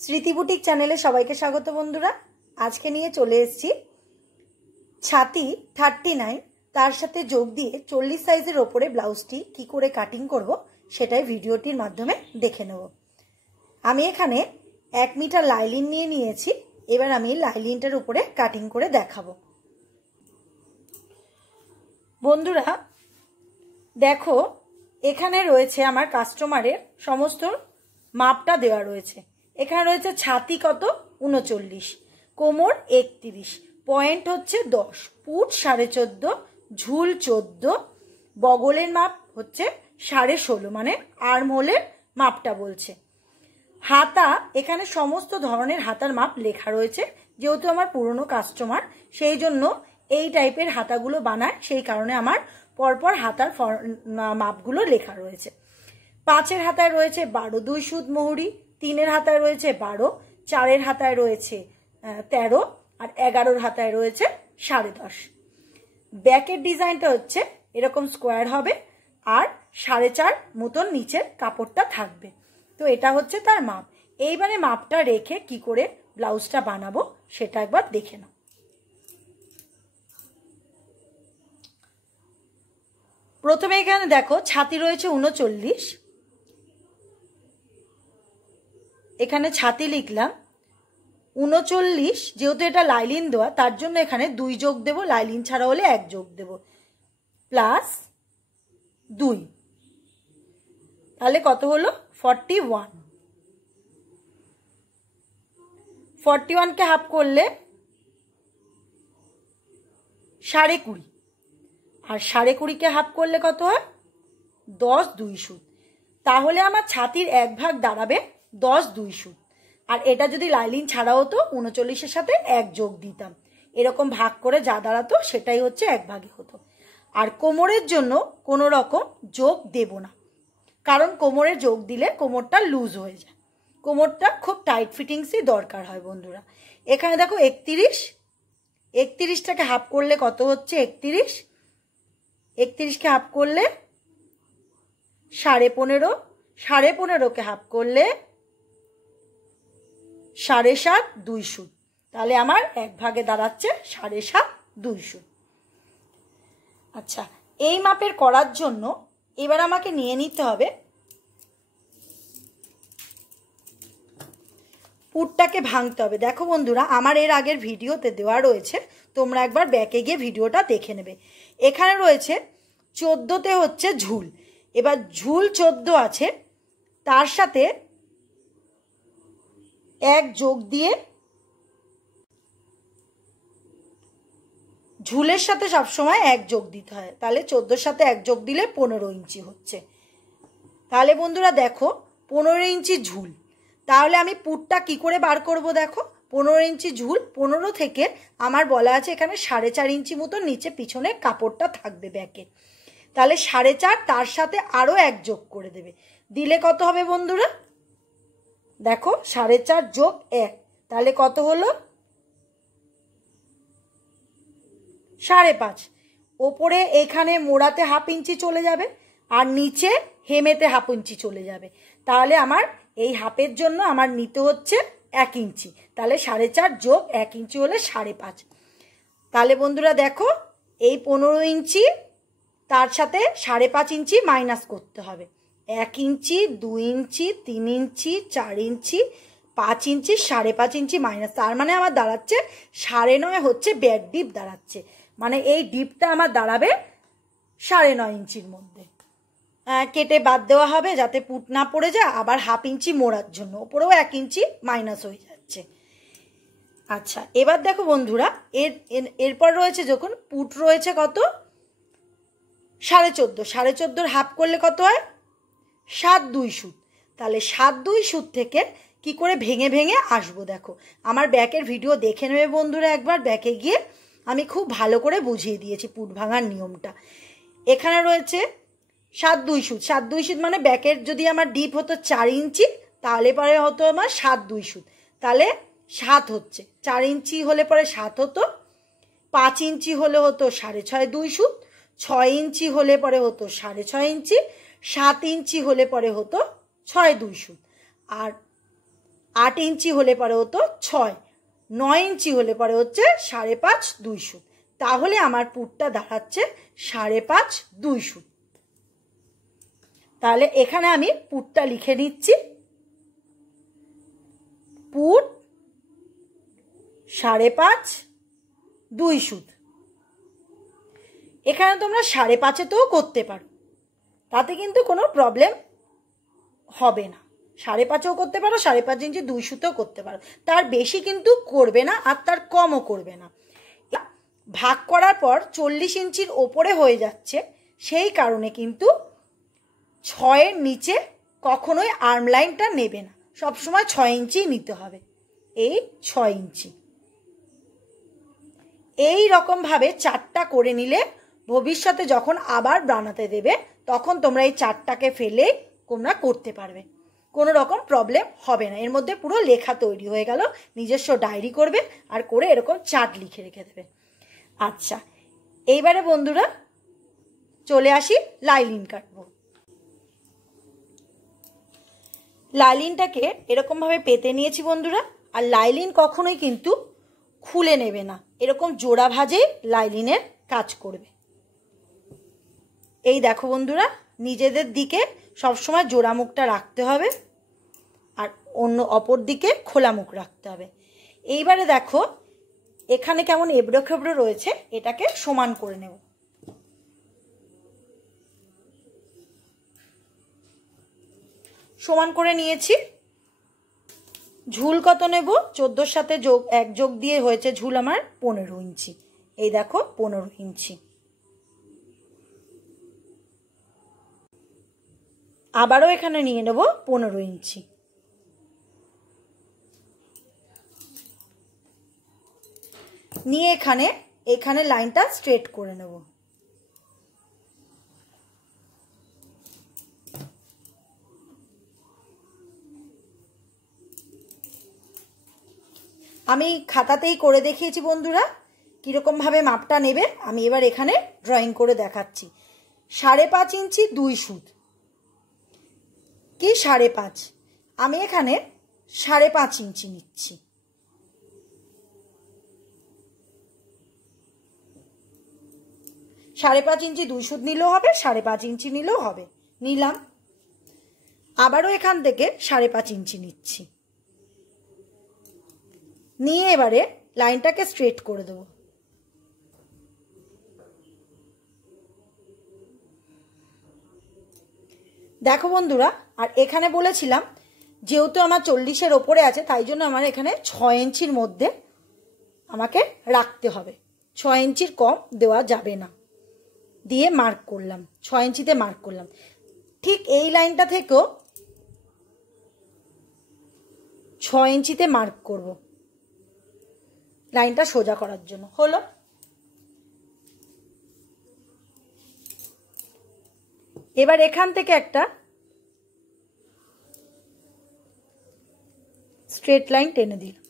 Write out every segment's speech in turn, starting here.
স্মৃতি বুটিক চ্যানেলে সবাইকে স্বাগত বন্ধুরা। আজকে নিয়ে চলে এসেছি ছাতি 39 তার সাথে যোগ দিয়ে 40 সাইজের ওপরে ব্লাউজটি কি করে কাটিং করব সেটাই ভিডিওটির মাধ্যমে দেখে নেব। আমি এখানে 1 মিটার লাইলিন নিয়ে নিয়েছি। এবার আমি লাইলিনটার উপরে কাটিং করে দেখাবো। বন্ধুরা দেখো, এখানে রয়েছে আমার কাস্টমারের সমস্ত মাপটা দেওয়া রয়েছে। এখানে রয়েছে ছাতি কত 39, কোমর 31, পয়েন্ট হচ্ছে 10, পুট 14.5, ঝুল 14, বগলের মাপ হচ্ছে 16.5 মানে আর্ম হোলের মাপটা বলছে। হাতা এখানে সমস্ত ধরনের হাতার মাপ লেখা রয়েছে। যেহেতু আমার পুরনো কাস্টমার সেই জন্য এই টাইপের হাতাগুলো বানায়, সেই কারণে আমার পরপর হাতার মাপগুলো লেখা রয়েছে। 5-এর হাতায় রয়েছে 12 2 সুত মোহরি, 3-এর হাতায় রয়েছে 12, 4-এর হাতায় রয়েছে 13 আর 11-এর হাতায় রয়েছে 10.5। ব্যাকের ডিজাইনটা হচ্ছে এরকম স্কোয়ার হবে আর 4.5 মতন নিচের কাপড়টা থাকবে। তো এটা হচ্ছে তার মাপ। এইবারে মাপটা রেখে কি করে ব্লাউজটা বানাবো সেটা একবার দেখে নাও। প্রথমে এখানে দেখো ছাতি রয়েছে 39, এখানে ছাতি লিখলাম 39। যেহেতু এটা লাইলিন দেওয়া তার জন্য এখানে 2 যোগ দেব, লাইলিন ছাড়া হলে 1 যোগ দেব, প্লাস 2, তাহলে কত হলো 41। 41কে হাফ করলে 20.5, আর 20.5কে হাফ করলে কত হয় 10 2 সুত। তাহলে আমার ছাতির 1 ভাগ দাঁড়াবে 10 2 সুত। আর এটা যদি লাইলিন ছাড়া হতো 39-এর সাথে 1 যোগ দিতাম, এরকম ভাগ করে যা দাঁড়াতো সেটাই হচ্ছে 1 ভাগে হতো। আর কোমরের জন্য কোনো রকম যোগ দেব না, কারণ কোমরে যোগ দিলে কোমরটা লুজ হয়ে যায়, কোমরটা খুব টাইট ফিটিংসই দরকার হয় বন্ধুরা। এখানে দেখো 31, 31টাকে হাফ করলে কত হচ্ছে 31, 31কে হাফ করলে 15.5, 15.5কে হাফ করলে 7.5 2 সুত। তাহলে আমার 1 ভাগে দাঁড়াচ্ছে 7.5 2 সুত। আচ্ছা, এই মাপের করার জন্য এবার আমাকে নিয়ে নিতে হবে পুটটাকে ভাঙতে হবে। দেখো বন্ধুরা, আমার এর আগের ভিডিওতে দেওয়া রয়েছে, তোমরা একবার ব্যাকে গিয়ে ভিডিওটা দেখে নেবে। এখানে রয়েছে 14তে হচ্ছে ঝুল। এবার ঝুল 14 আছে, তার সাথে 1 যোগ দিয়ে, ঝুলের সাথে সবসময় 1 যোগ দিতে হয়, তাহলে 14-এর সাথে 1 যোগ দিলে 15 ইঞ্চি হচ্ছে। তাহলে বন্ধুরা দেখো 15 ইঞ্চি ঝুল। তাহলে আমি পুটটা কি করে বার করব? দেখো 15 ইঞ্চি ঝুল, 15 থেকে আমার বলা আছে এখানে 4.5 ইঞ্চি মতো নিচে পিছনে কাপড়টা থাকবে ব্যাকে, তাহলে 4.5 তার সাথে আরো 1 যোগ করে দেবে, দিলে কত হবে বন্ধুরা? দেখো 4.5 যোগ 1, তাহলে কত হলো 5.5। ওপরে এখানে মোড়াতে 1/2 ইঞ্চি চলে যাবে আর নিচে হেমেতে 1/2 ইঞ্চি চলে যাবে। তাহলে আমার এই হাফের জন্য আমার নিতে হচ্ছে 1 ইঞ্চি, তাহলে 4.5 যোগ 1 ইঞ্চি হলে 5.5। তাহলে বন্ধুরা দেখো এই 15 ইঞ্চি তার সাথে 5.5 ইঞ্চি মাইনাস করতে হবে। 1 ইঞ্চি 2 ইঞ্চি 3 ইঞ্চি 4 ইঞ্চি 5 ইঞ্চি 5.5 ইঞ্চি মাইনাস, তার মানে আমার দাঁড়াচ্ছে 9.5 হচ্ছে ব্যাক ডিপ দাঁড়াচ্ছে, মানে এই ডিপটা আমার দাঁড়াবে 9.5 ইঞ্চির মধ্যে। কেটে বাদ দেওয়া হবে যাতে পুট না পড়ে যায়, আবার 1/2 ইঞ্চি মোড়ার জন্য ওপরেও 1 ইঞ্চি মাইনাস হয়ে যাচ্ছে। আচ্ছা, এবার দেখো বন্ধুরা, এরপর রয়েছে যখন পুট রয়েছে কত 14.5, 14.5 হাফ করলে কত হয় 7 2 সুত। তাহলে 7 2 সুত থেকে কি করে ভেঙে ভেঙে আসবো দেখো, আমার ব্যাকের ভিডিও দেখে নেবে বন্ধুরা একবার, ব্যাকে গিয়ে আমি খুব ভালো করে বুঝিয়ে দিয়েছি পুট ভাঙার নিয়মটা। এখানে রয়েছে 7 2 সুত, 7 2 সুত মানে ব্যাকের যদি আমার ডিপ হতো 4 ইঞ্চি তাহলে পরে হতো আমার 7 2 সুত, তাহলে 7 হচ্ছে, 4 ইঞ্চি হলে পরে 7 হতো, 5 ইঞ্চি হলে হতো 6.5 2 সুত, 6 ইঞ্চি হলে পরে হতো 6.5 ইঞ্চি, 7 ইঞ্চি হলে পরে হতো 6 2 সুত, আর 8 ইঞ্চি হলে পরে হতো 6, 9 ইঞ্চি হলে পরে হচ্ছে 5.5 2 সুত। তাহলে আমার পুটটা দাঁড়াচ্ছে 5.5 2 সুত। তাহলে এখানে আমি পুটটা লিখে নিচ্ছি, পুট 5.5 2 সুত। এখানে তোমরা 5.5-তেও করতে পারো, তাতে কিন্তু কোনো প্রবলেম হবে না। 5.5-এও করতে পারো, 5.5 ইঞ্চি 2 সুতেও করতে পারো, তার বেশি কিন্তু করবে না আর তার কমও করবে না। ভাগ করার পর 40 ইঞ্চির ওপরে হয়ে যাচ্ছে, সেই কারণে কিন্তু 6-এর নিচে কখনোই আর্ম লাইনটা নেবে না, সবসময় 6 ইঞ্চি নিতে হবে। এই 6 ইঞ্চি এই রকমভাবে 4টা করে নিলে ভবিষ্যতে যখন আবার বানাতে দেবে তখন তোমরা এই 4টাকে ফেলে তোমরা করতে পারবে, কোনো রকম প্রবলেম হবে না। এর মধ্যে পুরো লেখা তৈরি হয়ে গেল, নিজস্ব ডায়েরি করবে আর করে এরকম চার্ট লিখে রেখে দেবে। আচ্ছা, এইবারে বন্ধুরা চলে আসি লাইলিন কাটবো। লাইলিনটাকে এরকমভাবে পেতে নিয়েছি বন্ধুরা। আর লাইলিন কখনোই কিন্তু খুলে নেবে না, এরকম জোড়া ভাজেই লাইলিনের কাজ করবে। এই দেখো বন্ধুরা, নিজেদের দিকে সবসময় জোড়া মুখটা রাখতে হবে আর অন্য অপর দিকে খোলা মুখ রাখতে হবে। এইবারে দেখো এখানে কেমন এবড়ো খেবড়ো রয়েছে, এটাকে সমান করে নেব। সমান করে নিয়েছি। ঝুল কত নেব? 14-এর সাথে 1 যোগ দিয়ে হয়েছে ঝুল আমার 15 ইঞ্চি। এই দেখো 15 ইঞ্চি। আবারও এখানে নিয়ে নেব 15 ইঞ্চি। নিয়ে এখানে লাইনটা স্ট্রেট করে নেব। আমি খাতাতেই করে দেখিয়েছি বন্ধুরা কিরকম ভাবে মাপটা নেবে। আমি এবার এখানে ড্রয়িং করে দেখাচ্ছি। 5.5 ইঞ্চি 2 সুত কি 5.5, আমি এখানে 5.5 ইঞ্চি নিচ্ছি। সাড়ে 5 ইঞ্চি 2 সুত নিলেও হবে, 5.5 ইঞ্চি নিলেও হবে। নিলাম। আবারও এখান থেকে 5.5 ইঞ্চি নিচ্ছি। নিয়ে এবারে লাইনটাকে স্ট্রেট করে দেব। দেখো বন্ধুরা, আর এখানে বলেছিলাম যেহেতু আমার 40-এর ওপরে আছে তাই জন্য আমার এখানে 6 ইঞ্চির মধ্যে আমাকে রাখতে হবে, 6 ইঞ্চির কম দেওয়া যাবে না। দিয়ে মার্ক করলাম, 6 ইঞ্চিতে মার্ক করলাম। ঠিক এই লাইনটা থেকেও 6 ইঞ্চিতে মার্ক করব লাইনটা সোজা করার জন্য। হলো। এবার এখান থেকে একটা স্ট্রেট লাইন টেনে দিলাম।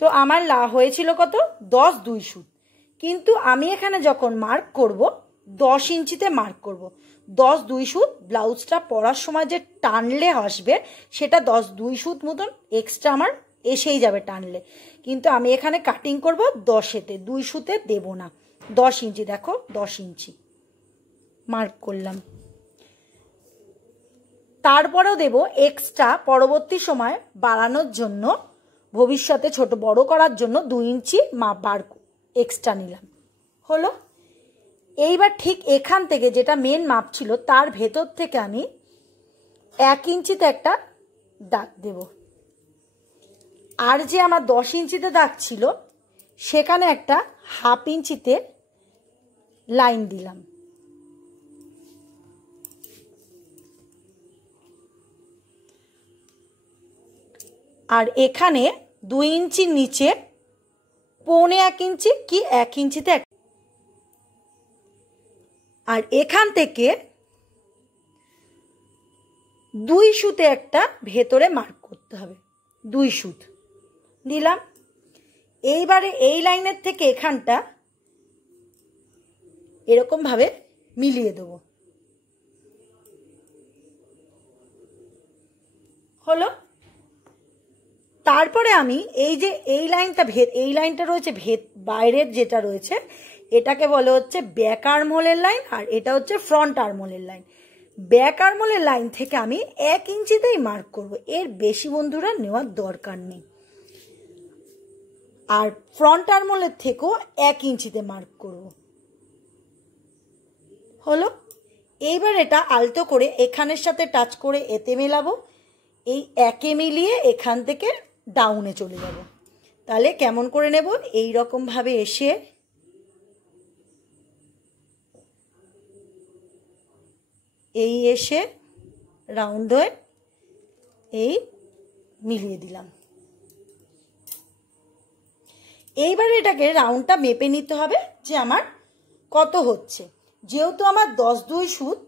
তো আমার হয়েছিল কত? 10 2 সুত। কিন্তু আমি এখানে যখন মার্ক করব 10 ইঞ্চিতে মার্ক করব। 10 2 সুত ব্লাউজটা পরার সময় যে টানলে আসবে সেটা 10 2 সুত মতন এক্সট্রা আমার এসেই যাবে টানলে। কিন্তু আমি এখানে কাটিং করব 10-এতে, 2 সুতে দেব না। 10 ইঞ্চি, দেখো 10 ইঞ্চি মার্ক করলাম। তারপরেও দেব এক্সট্রা পরবর্তী সময় বাড়ানোর জন্য, ভবিষ্যতে ছোট বড় করার জন্য 2 ইঞ্চি মাপ বার এক্সট্রা নিলাম। হলো। এইবার ঠিক এখান থেকে যেটা মেন মাপ ছিল তার ভেতর থেকে আমি 1 ইঞ্চিতে একটা দাগ দেব। আর যে আমার 10 ইঞ্চিতে দাগ ছিল সেখানে একটা 1/2 ইঞ্চিতে লাইন দিলাম। আর এখানে 2 ইঞ্চির নিচে 1.25 ইঞ্চি কি 1 ইঞ্চিতে, আর এখান থেকে 2 সুতে একটা ভেতরে মার্ক করতে হবে। 2 সুত দিলাম। এইবারে এই লাইনের থেকে এখানটা এরকম ভাবে মিলিয়ে দেব। হলো। তারপরে আমি এই যে এই লাইনটা রয়েছে বাইরের যেটা রয়েছে এটাকে বলে হচ্ছে ব্যাক আর্মহোলের লাইন, আর এটা হচ্ছে ফ্রন্ট আর্মহোলের লাইন। ব্যাক আর্মহোলের লাইন থেকে আমি 1 ইঞ্চিতেই মার্ক করব, এর বেশি বন্ধুরা নেওয়ার দরকার নেই। আর ফ্রন্ট আর্মহোলের থেকেও 1 ইঞ্চিতে মার্ক করব। হলো। এইবার এটা আলতো করে এখানের সাথে টাচ করে এতে মেলাবো, এই একে মিলিয়ে এখান থেকে ডাউনে চলে যাব। তাহলে কেমন করে নেব, এই রকম ভাবে এসে এই এসে রাউন্ড হয়ে এই মিলিয়ে দিলাম। এইবার এটাকে রাউন্ডটা মেপে নিতে হবে যে আমার কত হচ্ছে। যেহেতু আমার 10-2 সুত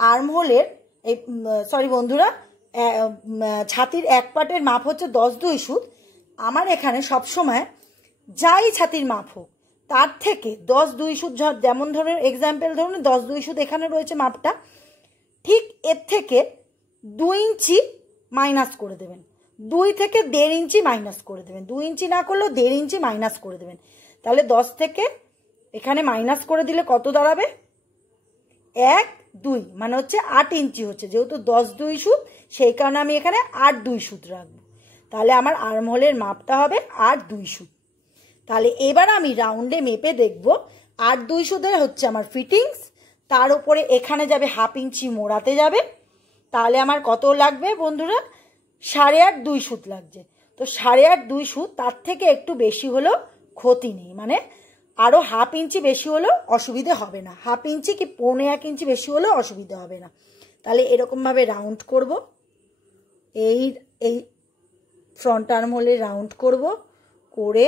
আর্মহোলের সরি বন্ধুরা, ছাতির এক পাটের মাপ হচ্ছে 10-2 সুত। আমার এখানে সবসময় যাই ছাতির মাপ হোক তার থেকে 10-2 সুত, যেমন ধরুন এক্সাম্পল ধরুন 10-2 সুত এখানে রয়েছে মাপটা, ঠিক এর থেকে 2 ইঞ্চি মাইনাস করে দেবেন, 2 থেকে 1.5 ইঞ্চি মাইনাস করে দেবেন, 2 ইঞ্চি না করলেও 1.5 ইঞ্চি মাইনাস করে দেবেন। তাহলে 10 থেকে এখানে মাইনাস করে দিলে কত দাঁড়াবে, 1-2 মানে হচ্ছে 8 ইঞ্চি হচ্ছে। যেহেতু 10-2 সুত সেই কারণে আমি এখানে 8-2 সুত রাখবো। তাহলে আমার আর্মহোলের মাপটা হবে 8-2 সুত। তাহলে এবার আমি রাউন্ডে মেপে দেখব 8-2 সুতের হচ্ছে আমার ফিটিংস, তার উপরে এখানে যাবে 1/2 ইঞ্চি মোড়াতে যাবে। তাহলে আমার কত লাগবে বন্ধুরা, 8.5-2 সুত লাগছে। তো 8.5-2 সুত, তার থেকে একটু বেশি হলেও ক্ষতি নেই, মানে আরো 1/2 ইঞ্চি বেশি হলেও অসুবিধে হবে না, 1/2 ইঞ্চি কি 1.25 ইঞ্চি বেশি হলেও অসুবিধে হবে না। তাহলে এরকম ভাবে রাউন্ড করব, এই এই ফ্রন্ট আর্মহোলে রাউন্ড করব করে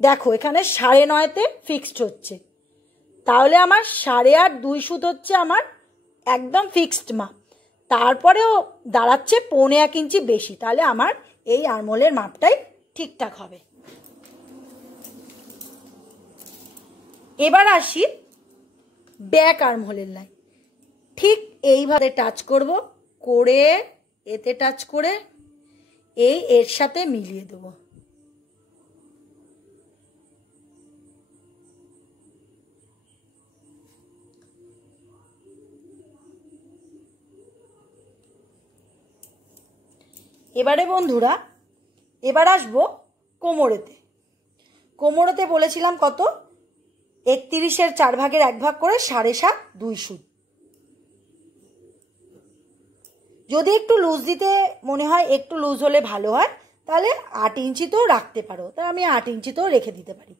দেখো এখানে 9.5-তে ফিক্সড হচ্ছে। তাহলে আমার 8.5-2 সুত হচ্ছে আমার একদম ফিক্সড মাপ, তারপরেও দাঁড়াচ্ছে 1.25 ইঞ্চি বেশি। তাহলে আমার এই আর্মহোলের মাপটাই ঠিকঠাক হবে। এবার আসি ব্যাক আর্মহোলের লাইন। ঠিক এইভাবে টাচ করব, করে এতে টাচ করে এই এর সাথে মিলিয়ে দেব। এবারে বন্ধুরা এবার আসবো কোমরেতে। কোমরেতে বলেছিলাম কত, 31-এর 4 ভাগের 1 ভাগ করে 7.5-2 সুত। যদি একটু লুজ দিতে মনে হয়, একটু লুজ হলে ভালো হয়, তাহলে 8 ইঞ্চিতেও রাখতে পারো, তাই আমি 8 ইঞ্চিতেও রেখে দিতে পারি।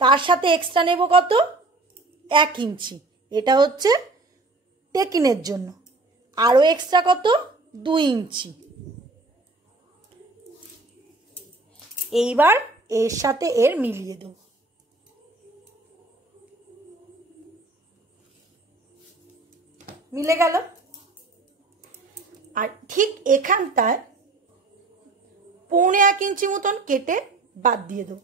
তার সাথে এক্সট্রা নেব কত, 1 ইঞ্চি, এটা হচ্ছে টেকিনের জন্য। আরও এক্সট্রা কত, 2 ইঞ্চি। এইবার এর সাথে এর মিলিয়ে দেব। মিলে গেল। আর ঠিক এখানটায় 1.25 ইঞ্চি মতন কেটে বাদ দিয়ে দেব,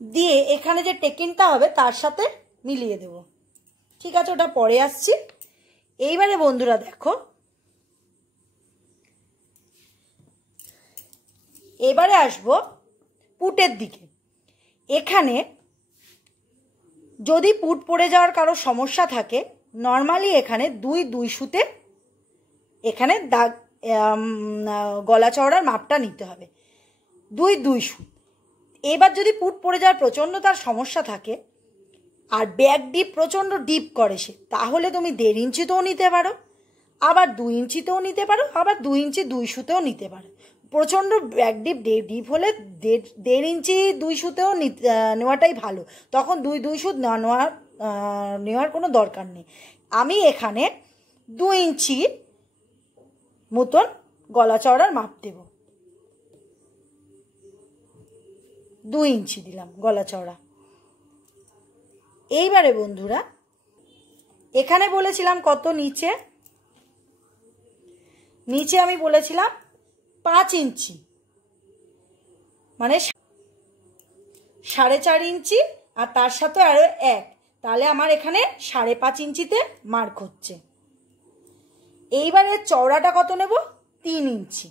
দিয়ে এখানে যে টেকিনটা হবে তার সাথে মিলিয়ে দেব। ঠিক আছে, ওটা পরে আসছি। এইবারে বন্ধুরা দেখো, এবারে আসবো পুটের দিকে। এখানে যদি পুট পড়ে যাওয়ার কারো সমস্যা থাকে, নর্মালি এখানে 2 সুতে এখানে দাগ গলা চওড়ার মাপটা নিতে হবে, 2 সুত। এবার যদি পুট পড়ে যাওয়ার প্রচণ্ড তার সমস্যা থাকে আর ব্যাক ডিপ প্রচণ্ড ডিপ করে সে, তাহলে তুমি 1.5 ইঞ্চিতেও নিতে পারো, আবার 2 ইঞ্চিতেও নিতে পারো, আবার 2 ইঞ্চি 2 সুতেও নিতে পারো। প্রচণ্ড ব্যাক ডিপ হলে 1.5 ইঞ্চি 2 সুতেও নেওয়াটাই ভালো, তখন 2 সুত নেওয়ার কোনো দরকার নেই। আমি এখানে 2 ইঞ্চি মতন গলা চওড়ার মাপ দেব, 2 ইঞ্চি দিলাম গলা চওড়া। এইবারে বন্ধুরা এখানে বলেছিলাম কত, নিচে আমি বলেছিলাম 5 ইঞ্চি, মানে 4.5 ইঞ্চি, আর তার সাথে আরো 1, তাহলে আমার এখানে 5.5 ইঞ্চিতে মার্ক হচ্ছে। এইবারে চওড়াটা কত নেব? 3 ইঞ্চি।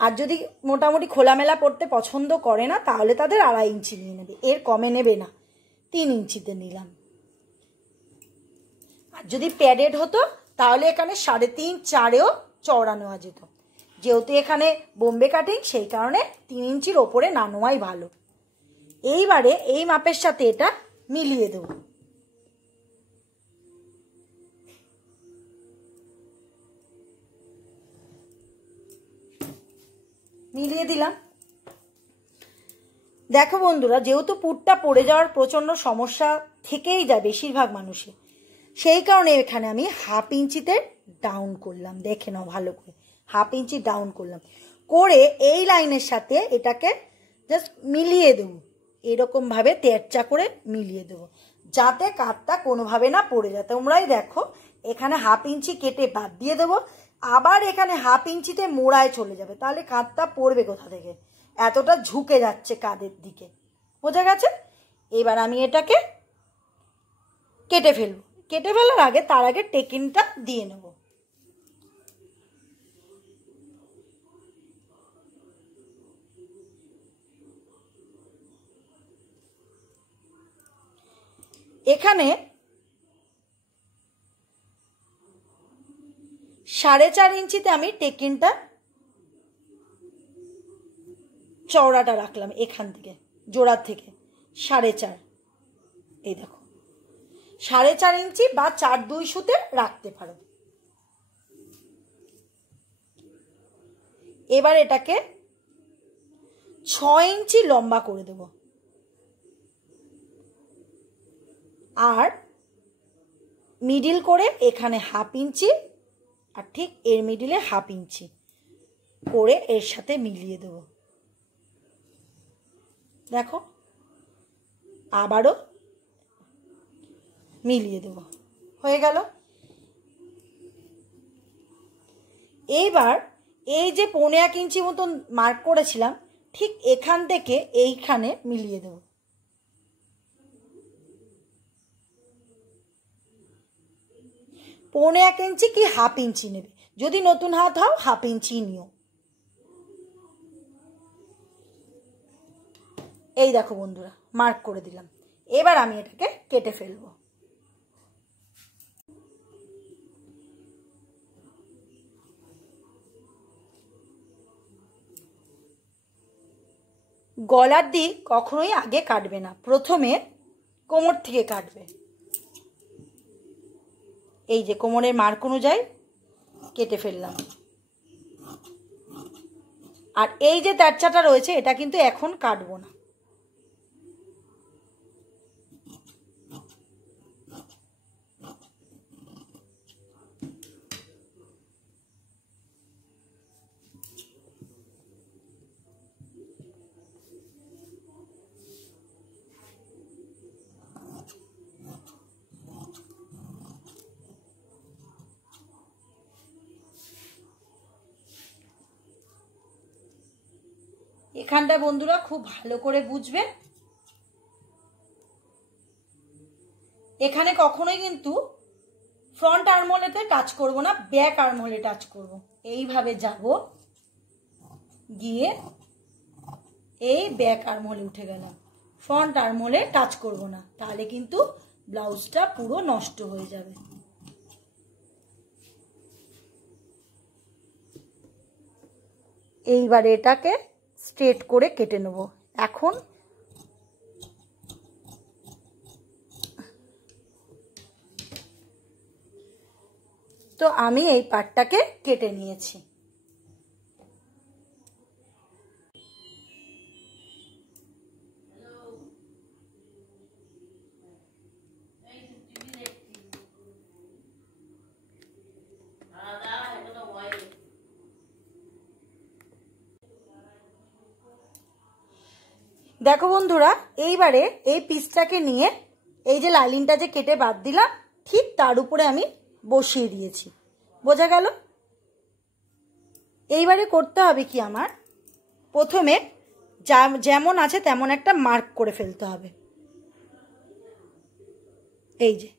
আর যদি মোটামুটি খোলামেলা পড়তে পছন্দ করে না তাহলে তাদের 2.5 ইঞ্চি নিয়ে নেবে, এর কমে নেবে না। 3 ইঞ্চিতে নিলাম। আর যদি প্যাডেড হতো তাহলে এখানে 3.5 4এও চওড়া নেওয়া যেত। যেহেতু এখানে বোম্বে কাটিং, সেই কারণে 3 ইঞ্চির ওপরে না নেওয়াই ভালো। এইবারে এই মাপের সাথে এটা মিলিয়ে দেব। মিলিয়ে দিলাম। দেখো বন্ধুরা, যেহেতু পুরটা পড়ে যাওয়ার প্রচন্ড সমস্যা থেকেই যায় বেশিরভাগ মানুষের, সেই কারণে এখানে আমি 1/2 ইঞ্চিতে ডাউন করলাম। দেখে নাও ভালো করে, 1/2 ইঞ্চি ডাউন করলাম। করে এই লাইনের সাথে এটাকে জাস্ট মিলিয়ে দেবো, এরকম ভাবে তেরচা করে মিলিয়ে দেবো, যাতে কাঠটা কোনোভাবে না পড়ে যায়। তোমরাই দেখো, এখানে 1/2 ইঞ্চি কেটে বাদ দিয়ে দেবো, আবার এখানে 1/2 ইঞ্চিতে মোড়ায় চলে যাবে, তাহলে কাঠটা পড়বে কোথা থেকে? এতটা ঝুঁকে যাচ্ছে কাঁধের দিকে, বোঝা গেছে? এবার আমি এটাকে কেটে ফেলবো। কেটে ফেলার আগে তার আগে টেকিংটা দিয়ে নেব। এখানে 4.5 ইঞ্চিতে আমি টেকিংটা চওড়াটা রাখলাম, এখান থেকে জোড়ার থেকে 4.5। এই দেখো 4.5 ইঞ্চি বা 4-2 সুতে রাখতে পারো। এবার এটাকে 6 ইঞ্চি লম্বা করে দেব, আর মিডিল করে এখানে 1/2 ইঞ্চি, আর ঠিক এর মিডিলে 1/2 ইঞ্চি করে এর সাথে মিলিয়ে দেব। দেখো, আবারও মিলিয়ে দেব, হয়ে গেল। এইবার এই যে 1.25 ইঞ্চি মতন মার্ক করেছিলাম, ঠিক এখান থেকে এইখানে মিলিয়ে দেব। পৌনে 1 ইঞ্চি কি 1/2 ইঞ্চি নেবে, যদি নতুন হাত হও 1/2 ইঞ্চি নিও। এই দেখো বন্ধুরা, মার্ক করে দিলাম। এবার আমি এটাকে কেটে ফেলবো। গলার দিক কখনোই আগে কাটবে না, প্রথমে কোমর থেকে কাটবে। এই যে কোমরের মার্ক অনুযায়ী কেটে ফেললাম। আর এই যে তেরচাটা রয়েছে, এটা কিন্তু এখন কাটবো না। এখানটা বন্ধুরা খুব ভালো করে বুঝবে, এখানে কখনোই কিন্তু ফ্রন্ট আর্মহোলেতে টাচ করব না, ব্যাক আর্মহোলে টাচ করব। এইভাবে যাব, গিয়ে এই ব্যাক আর্মহোলে উঠে গেলাম। ফ্রন্ট আর্মহোলে টাচ করব না, তাহলে কিন্তু ব্লাউজটা পুরো নষ্ট হয়ে যাবে। এইবার এটাকে স্ট্রেট করে কেটে নেব। এখন তো আমি এই পার্টটাকে কেটে নিয়েছি। দেখো বন্ধুরা, এইবারে এই পিসটাকে নিয়ে এই যে লাইনিংটা যে কেটে বাদ দিলাম, ঠিক তার উপরে আমি বসিয়ে দিয়েছি। বোঝা গেল? এইবারে করতে হবে কি, আমার প্রথমে যেমন আছে তেমন একটা মার্ক করে ফেলতে হবে। এই যে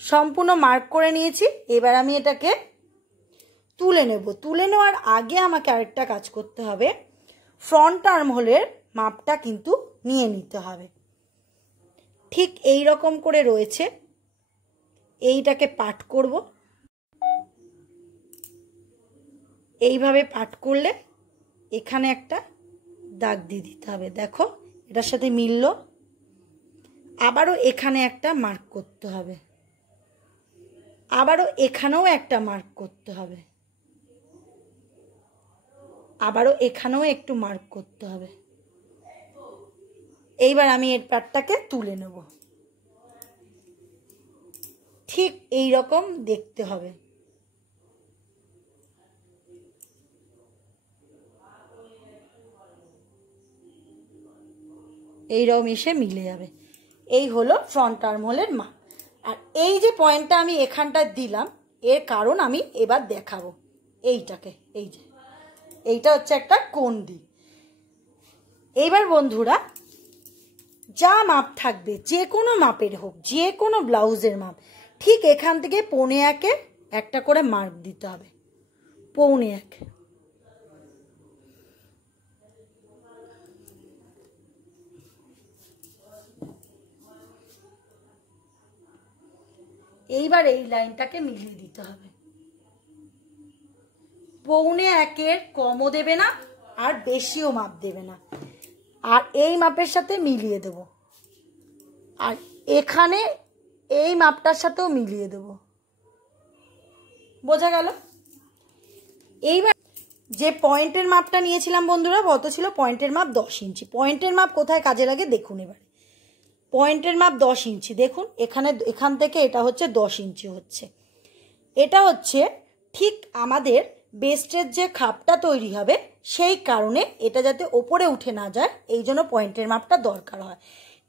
সম্পূর্ণ মার্ক করে নিয়েছি। এবার আমি এটাকে তুলে নেব। তুলে নেওয়ার আগে আমাকে আরেকটা কাজ করতে হবে, ফ্রন্ট আর্ম হোলের মাপটা কিন্তু নিয়ে নিতে হবে। ঠিক এই রকম করে রয়েছে, এইটাকে পাট করব। এইভাবে পাট করলে এখানে একটা দাগ দিয়ে দিতে হবে। দেখো এটার সাথে মিলল। আবারও এখানে একটা মার্ক করতে হবে, আবারও এখানেও একটা মার্ক করতে হবে, আবারও এখানেও একটু মার্ক করতে হবে। এইবার আমি এর পাটটাকে তুলে নেব। ঠিক এই রকম দেখতে হবে। এইরকম এসে মিলে যাবে। এই হলো ফ্রন্ট আর্ম হোলের মাপ। আর এই যে পয়েন্টটা আমি এখানটা দিলাম, এর কারণ আমি এবার দেখাবো। এইটাকে, এই যে এইটা হচ্ছে একটা কোণদি। এইবার বন্ধুরা, যা মাপ থাকবে, যে কোনো মাপের হোক, যে কোনো ব্লাউজের মাপ, ঠিক এখান থেকে 1.25 একটা করে মার্ক দিতে হবে। 1.25। এইবার এই লাইনটাকে মিলিয়ে দিতে হবে। 1.25 কমও দেবে না আর বেশিও মাপ দেবে না। আর এই মাপের সাথে মিলিয়ে দেব, আর এখানে এই মাপটার সাথেও মিলিয়ে দেব। বোঝা গেল? এইবার যে পয়েন্টের মাপটা নিয়েছিলাম বন্ধুরা, কত ছিল? পয়েন্টের মাপ 10 ইঞ্চি। পয়েন্টের মাপ কোথায় কাজে লাগে দেখুন। এবারে পয়েন্টের মাপ 10 ইঞ্চি। দেখুন এখান থেকে এটা হচ্ছে 10 ইঞ্চি হচ্ছে। এটা হচ্ছে ঠিক আমাদের বেস্টের যে খাপটা তৈরি হবে, সেই কারণে এটা যাতে ওপরে উঠে না যায়, এই জন্য পয়েন্টের মাপটা দরকার হয়।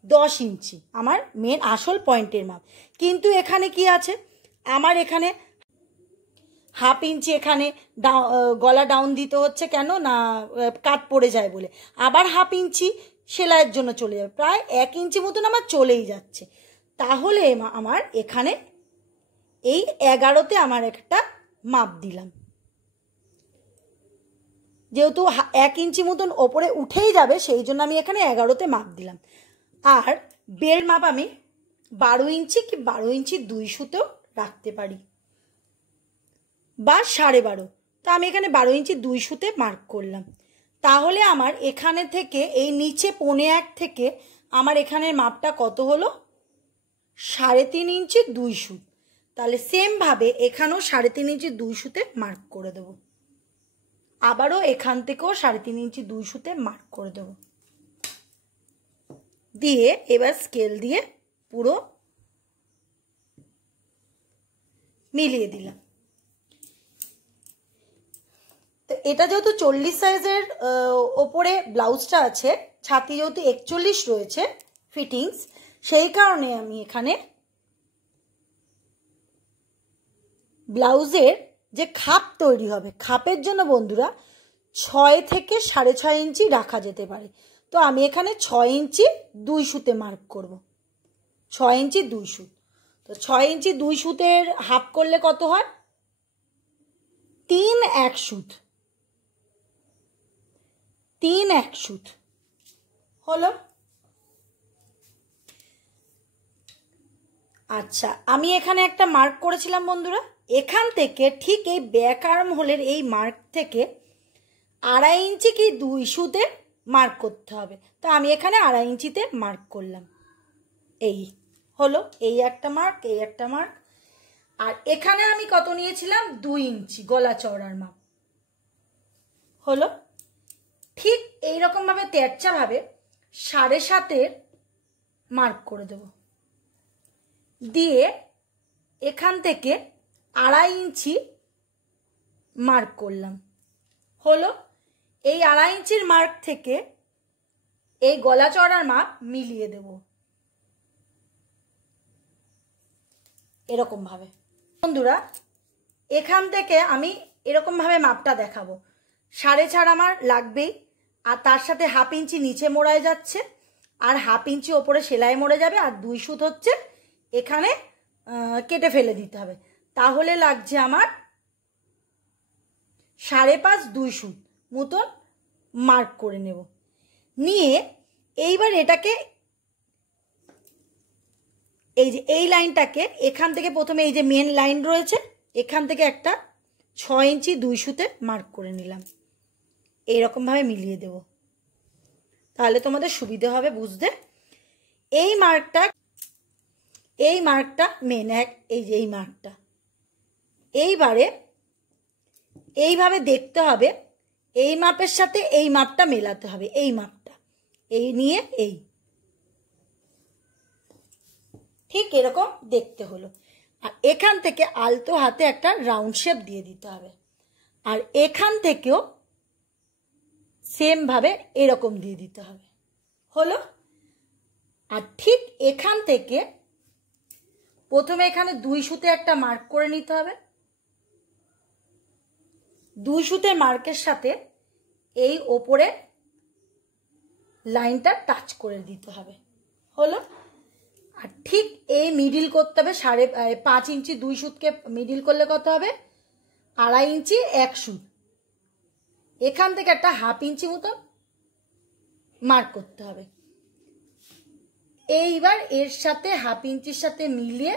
10 ইঞ্চি আমার মেন আসল পয়েন্টের মাপ। কিন্তু এখানে কি আছে, আমার এখানে হাফ ইঞ্চি এখানে গলা ডাউন দিতে হচ্ছে। কেন না, কাট পড়ে যায় বলে। আবার হাফ ইঞ্চি সেলাইয়ের জন্য চলে যাবে, প্রায় 1 ইঞ্চি মতন আমার চলেই যাচ্ছে। তাহলে আমার এখানে এই 11তে আমার একটা মাপ দিলাম। যেহেতু 1 ইঞ্চি মতন ওপরে উঠেই যাবে, সেই জন্য আমি এখানে 11তে মাপ দিলাম। আর বেল্ট মাপ আমি 12 ইঞ্চি কি 12 ইঞ্চি 2 সুতেও রাখতে পারি, বা 12.5। তো আমি এখানে 12 ইঞ্চি 2 সুতে মার্ক করলাম। তাহলে আমার এখানে থেকে এই নিচে 1.25 থেকে আমার এখানের মাপটা কত হলো? 3.5 ইঞ্চি 2 সুত। তাহলে সেমভাবে এখানেও 3.5 ইঞ্চি 2 সুতে মার্ক করে দেব। আবারও এখান থেকেও 3.5 ইঞ্চি 2 সুতে মার্ক করে দেব। দিয়ে এবার স্কেল দিয়ে পুরো মিলিয়ে দিলাম। তো এটা যেহেতু 40 সাইজের ওপরে ব্লাউজটা আছে, ছাতি যেহেতু 41 রয়েছে ফিটিংস, সেই কারণে আমি এখানে ব্লাউজের যে খাপ তৈরি হবে, খাপের জন্য বন্ধুরা 6 থেকে 6.5 ইঞ্চি রাখা যেতে পারে। তো আমি এখানে 6 ইঞ্চি 2 সুতে মার্ক করব। 6 ইঞ্চি 2 সুত। তো 6 ইঞ্চি 2 সুতের হাফ করলে কত হয়? 3 1 সুত। 3 1 সুত হলো। আচ্ছা, আমি এখানে একটা মার্ক করেছিলাম বন্ধুরা। এখান থেকে ঠিক এই ব্যাক আর্ম হোলের এই মার্ক থেকে 2.5 ইঞ্চি কি 2 সুতে মার্ক করতে হবে। তো আমি এখানে 2.5 ইঞ্চিতে মার্ক করলাম। এই হলো, এই একটা মার্ক, এই একটা মার্ক। আর এখানে আমি কত নিয়েছিলাম, 2 ইঞ্চি গলা চওড়ার মাপ হলো। ঠিক এইরকম ভাবে তেরচা ভাবে 7.5 মার্ক করে দেব, দিয়ে এখান থেকে 2.5 ইঞ্চি মার্ক করলাম হলো। এই 2.5 ইঞ্চির মার্ক থেকে এই গলা চওড়ার মাপ মিলিয়ে দেব এরকম ভাবে। বন্ধুরা এখান থেকে আমি এরকম ভাবে মাপটা দেখাবো। 4.5 আমার লাগবেই, আর তার সাথে 1/2 ইঞ্চি নিচে মোড়ায় যাচ্ছে, আর 1/2 ইঞ্চি ওপরে সেলাই মরে যাবে, আর 2 সুত হচ্ছে এখানে কেটে ফেলে দিতে হবে। তাহলে লাগছে আমার 5.5 2 সুত মতন মার্ক করে নেব। নিয়ে এইবার এটাকে এই যে এই লাইনটাকে এখান থেকে প্রথমে এই যে মেন লাইন রয়েছে এখান থেকে একটা 6 ইঞ্চি 2 সুতে মার্ক করে নিলাম। এইরকম ভাবে মিলিয়ে দেব, তাহলে তোমাদের সুবিধা হবে বুঝতে। এই মার্কটা মেন এক, এই যে এই মার্কটা এইবারে এইভাবে দেখতে হবে, এই মাপের সাথে এই মাপটা মেলাতে হবে। এই মাপটা এই নিয়ে এই ঠিক এরকম দেখতে হলো। আর এখান থেকে আলতো হাতে একটা রাউন্ড শেপ দিয়ে দিতে হবে, আর এখান থেকেও সেম ভাবে এরকম দিয়ে দিতে হবে হলো। আর ঠিক এখান থেকে প্রথমে এখানে 2 সুতে একটা মার্ক করে নিতে হবে। 2 সুতের মার্কের সাথে এই ওপরে লাইনটা টাচ করে দিতে হবে হলো। আর ঠিক এই মিডিল করতে হবে 5.5 ইঞ্চি 2 সুতকে মিডিল করলে কত হবে, 2.5 ইঞ্চি 1 সুত। এখান থেকে একটা 1/2 ইঞ্চি মতো মার্ক করতে হবে। এইবার এর সাথে 1/2 ইঞ্চির সাথে মিলিয়ে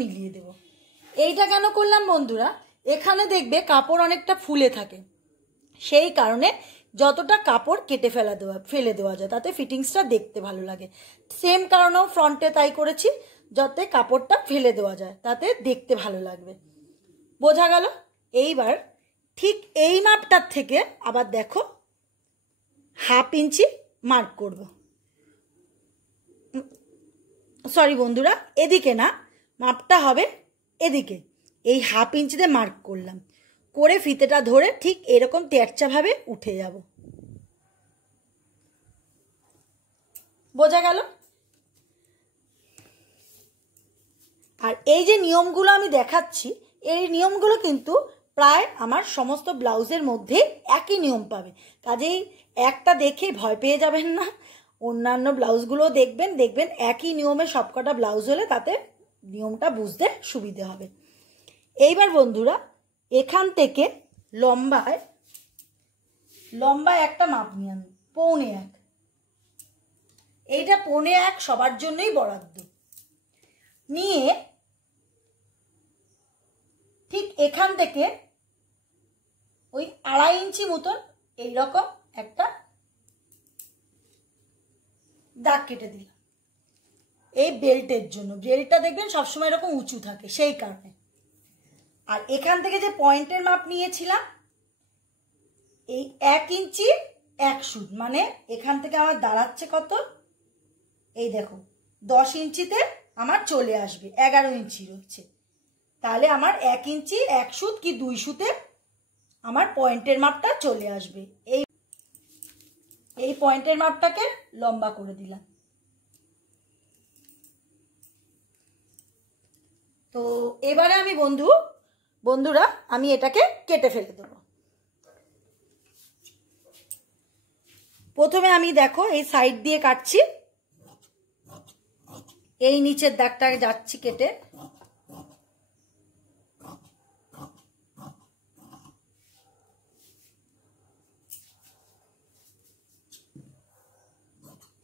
মিলিয়ে দেব। এইটা কেন করলাম বন্ধুরা, এখানে দেখবে কাপড় অনেকটা ফুলে থাকে, সেই কারণে যতটা কাপড় কেটে ফেলে দেওয়া যায় তাতে ফিটিংসটা দেখতে ভালো লাগে। সেম কারণেও ফ্রন্টে তাই করেছি, যাতে কাপড়টা ফেলে দেওয়া যায় তাতে দেখতে ভালো লাগবে। বোঝা গেল? এইবার ঠিক এই মাপটার থেকে আবার দেখো 1/2 ইঞ্চি মার্ক করব। সরি বন্ধুরা, এদিকে না, মাপটা হবে এদিকে। এই 1/2 ইঞ্চিতে মার্ক করলাম, করে ফিতেটা ধরে ঠিক এরকম তেরচা ভাবে উঠে যাব। বোঝা গেল? আর এই যে নিয়মগুলো আমি দেখাচ্ছি, এই নিয়মগুলো কিন্তু প্রায় আমার সমস্ত ব্লাউজের মধ্যে একই নিয়ম পাবে, কাজেই একটা দেখে ভয় পেয়ে যাবেন না। অন্যান্য ব্লাউজগুলো দেখবেন একই নিয়মে সবকটা ব্লাউজ হলে তাতে নিয়মটা বুঝতে সুবিধে হবে। এইবার বন্ধুরা এখান থেকে লম্বায় একটা মাপ নিয়ে আমি 1.25। এইটা 1.25 সবার জন্যই বরাদ্দ। নিয়ে ঠিক এখান থেকে ওই 2.5 ইঞ্চি মতন এইরকম একটা দাগ কেটে দিলাম এই বেল্টের জন্য। বেল্টটা দেখবেন সবসময় এরকম উঁচু থাকে সেই কারণে। আর এখান থেকে যে পয়েন্টের মাপ নিয়েছিলাম এই 1 ইঞ্চি 1 সুত, মানে এখান থেকে আমার দাঁড়াচ্ছে কত, এই দেখো 10 ইঞ্চিতে আমার চলে আসবে, 11 ইঞ্চি রয়েছে, তাহলে আমার 1 ইঞ্চি 1 সুত কি 2 সুতে আমার পয়েন্টের মাপটা চলে আসবে। এই পয়েন্টের মাপটাকে লম্বা করে দিলাম। তো এবারে আমি বন্ধুরা আমি এটাকে কেটে ফেলে দেবো। প্রথমে আমি দেখো এই সাইড দিয়ে কাটছি, এই নিচের দাগটাকে যাচ্ছি কেটে।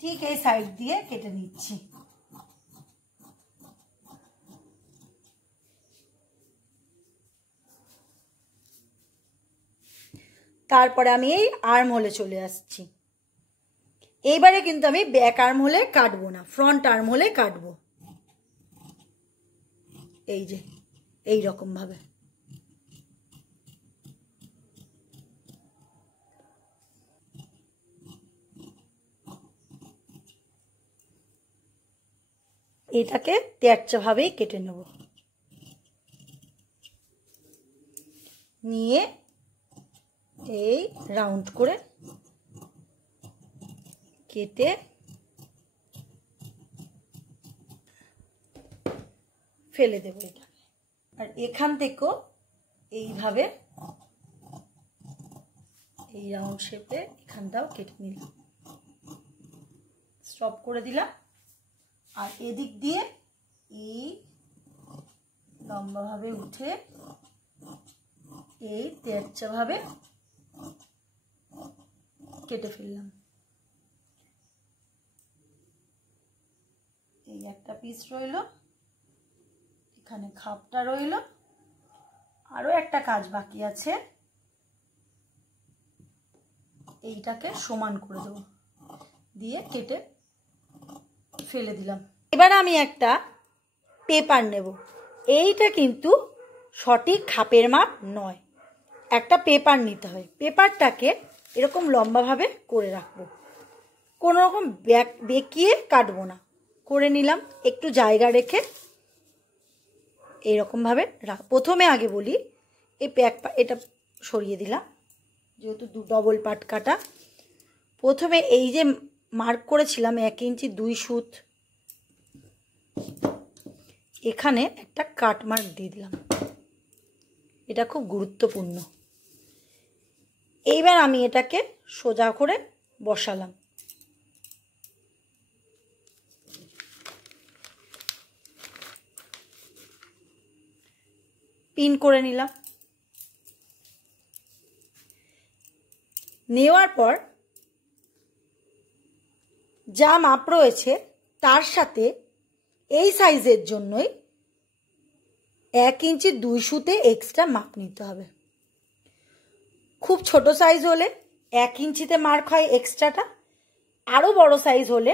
ঠিক এই সাইড দিয়ে কেটে নিচ্ছি। তারপরে আমি এই আর্ম হোলে চলে আসছি। এইবারে কিন্তু আমি ব্যাক আর্ম হোলে কাটবো না, ফ্রন্ট আর্ম হোলে কাটবো। এই যে এই রকম ভাবে। এটাকে তেরচা ভাবেই কেটে নেব। নিয়ে এই রাউন্ড করে কেটে ফেলে দেব এটা। আর এখান থেকেও এইভাবে এই রাউন্ড শেপে এখানটাও কেটে নিলাম, স্টপ করে দিলাম। আর এদিক দিয়ে এই লম্বাভাবে উঠে এই তেরচা ভাবে কেটে ফেললাম। এই একটা পিস রইল, এখানে খাপটা রইল, আরো একটা কাজ বাকি আছে, এইটাকে সমান করে দেব, দিয়ে কেটে ফেলে দিলাম। এবার আমি একটা পেপার নেব। এইটা কিন্তু সঠিক খাপের মাপ নয়, একটা পেপার নিতে হয়। পেপারটাকে এরকম লম্বাভাবে করে রাখবো, কোনো রকম বেঁকিয়ে কাটবো না, করে নিলাম। একটু জায়গা রেখে এইরকমভাবে প্রথমে আগে বলি এই এটা সরিয়ে দিলাম, যেহেতু ডবল পাট কাটা। প্রথমে এই যে মার্ক করেছিলাম 1 ইঞ্চি 2 সুত, এখানে একটা কাট মার্ক দিয়ে দিলাম, এটা খুব গুরুত্বপূর্ণ। এইবার আমি এটাকে সোজা করে বসালাম। পিন করে নিলাম। নেওয়ার পর যা মাপ রয়েছে তার সাথে এই সাইজের জন্যই 1 ইঞ্চি 2 সুতে এক্সট্রা মাপ নিতে হবে। খুব ছোট সাইজ হলে 1 ইঞ্চিতে মার্ক হয় এক্সট্রাটা, আরও বড় সাইজ হলে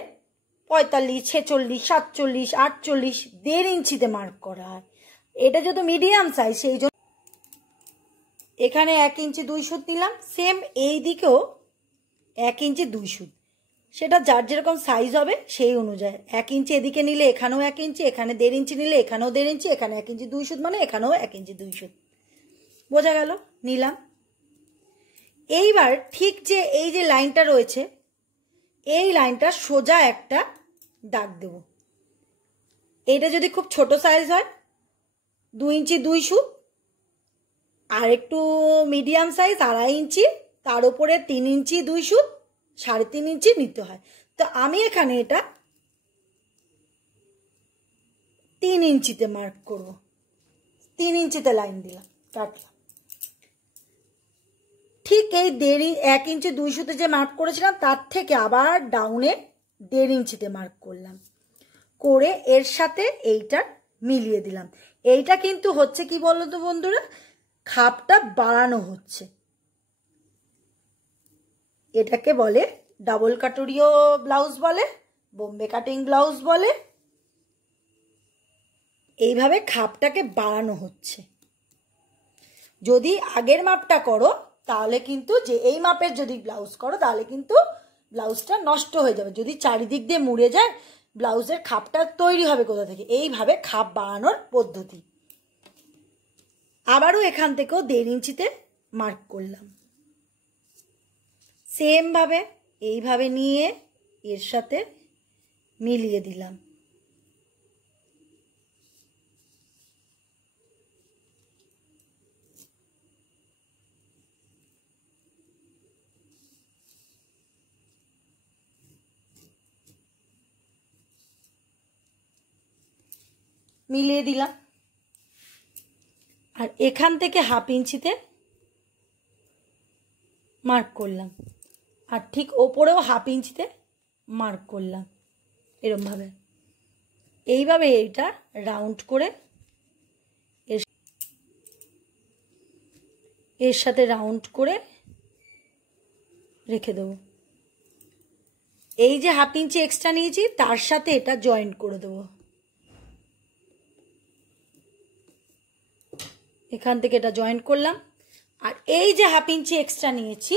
45, 46, 47, 48, 1.5 ইঞ্চিতে মার্ক করা হয়। এটা যেহেতু মিডিয়াম সাইজ সেই জন্য এখানে 1 ইঞ্চি 2 সুত নিলাম। সেম এই দিকেও 1 ইঞ্চি 2 সুত, সেটা যার যেরকম সাইজ হবে সেই অনুযায়ী। 1 ইঞ্চি এদিকে নিলে এখানেও 1 ইঞ্চি, এখানে 1.5 ইঞ্চি নিলে এখানেও 1.5 ইঞ্চি, এখানে 1 ইঞ্চি 2 সুত মানে এখানেও 1 ইঞ্চি 2 সুত। বোঝা গেল? নিলাম। এইবার ঠিক যে এই যে লাইনটা রয়েছে এই লাইনটা সোজা একটা দাগ দেব। এইটা যদি খুব ছোট সাইজ হয় 2 ইঞ্চি 2 সুত, আর একটু মিডিয়াম সাইজ 2.5 ইঞ্চি, তার উপরে 3 ইঞ্চি 2 সুত, 3.5 ইঞ্চি নিতে হয়। তো আমি এখানে এটা 3 ইঞ্চিতে মার্ক করব। 3 ইঞ্চিতে লাইন দিলাম, কাটলাম। ঠিক এই 1 ইঞ্চি 2 সুতে যে মার্ক করেছিলাম তার থেকে আবার ডাউনে 1.5 ইঞ্চিতে মার্ক করলাম, করে এর সাথে এইটা মিলিয়ে দিলাম। এইটা কিন্তু হচ্ছে কি বলতো বন্ধুরা, খাপটা বাড়ানো হচ্ছে। এটাকে বলে ডাবল কাটুরিও ব্লাউজ বলে, বোম্বে কাটিং ব্লাউজ বলে। এইভাবে খাপটাকে বাড়ানো হচ্ছে। যদি আগের মাপটা করো তাহলে কিন্তু যে এই মাপের যদি ব্লাউজ করো তাহলে কিন্তু ব্লাউজটা নষ্ট হয়ে যাবে। যদি চারিদিক দিয়ে মুড়ে যায় ব্লাউজের খাপটা তৈরি হবে কোথা থেকে? এইভাবে খাপ বাড়ানোর পদ্ধতি। আবারও এখান থেকেও 1.5 ইঞ্চিতে মার্ক করলাম। সেম ভাবে এইভাবে নিয়ে এর সাথে মিলিয়ে দিলাম। মিলিয়ে দিলাম। আর এখান থেকে 1/2 ইঞ্চিতে মার্ক করলাম, আর ঠিক ওপরেও 1/2 ইঞ্চিতে মার্ক করলাম এরমভাবে। এইভাবে এইটা রাউন্ড করে এর সাথে রাউন্ড করে রেখে দেবো। এই যে 1/2 ইঞ্চি এক্সট্রা নিয়েছি তার সাথে এটা জয়েন্ট করে দেবো। এখান থেকে এটা জয়েন্ট করলাম। আর এই যে 1/2 ইঞ্চি এক্সট্রা নিয়েছি